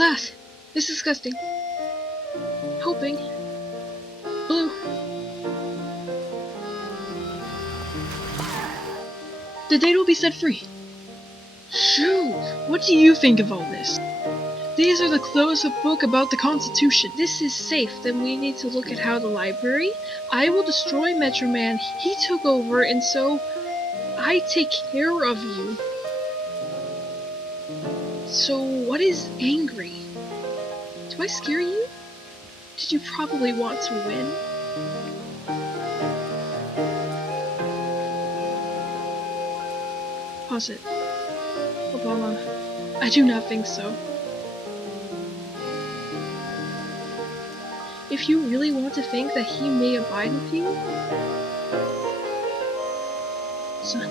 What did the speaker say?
Alas! It's disgusting. Hoping. Blue. The date will be set free. Shoo! What do you think of all this? These are the close-up book about the Constitution. This is safe, then we need to look at how the library. I will destroy Metro Man. He took over, and so I take care of you. So what is angry? Do I scare you? Did you probably want to win? Pause it. Obama, I do not think so. If you really want to think that he may abide with you, son,